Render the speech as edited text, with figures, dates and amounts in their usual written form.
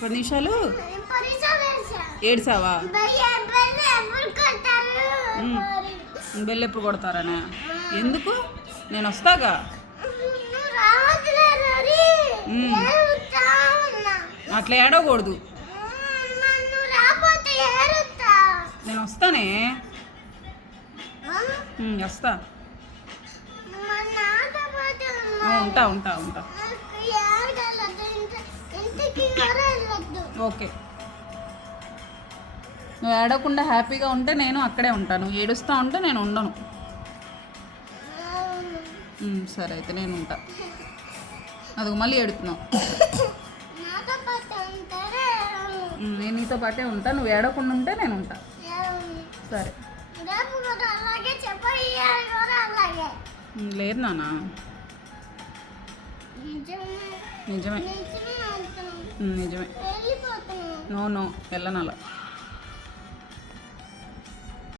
10 నిమిషాలు ఏడ్చావా? బెల్ ఎప్పుడు కొడతారనే? ఎందుకు? నేను వస్తాగా. అట్లా ఏడవకూడదు. నేను వస్తానే, వస్తా. ఉంటా ఉంటా ఉంటా. ఓకే, నువ్వు ఏడవకుండా హ్యాపీగా ఉంటే నేను అక్కడే ఉంటాను. ఏడుస్తూ ఉంటే నేను ఉండను. సరే అయితే నేను ఉంటా. అది మళ్ళీ ఏడుతున్నావు. నేను నీతో పాటే ఉంటా. నువ్వు ఏడవకుండా ఉంటే నేను ఉంటా. సరే. లేదు నాన్న, నిజమే. నిజమే. నో వెళ్ళను అలా.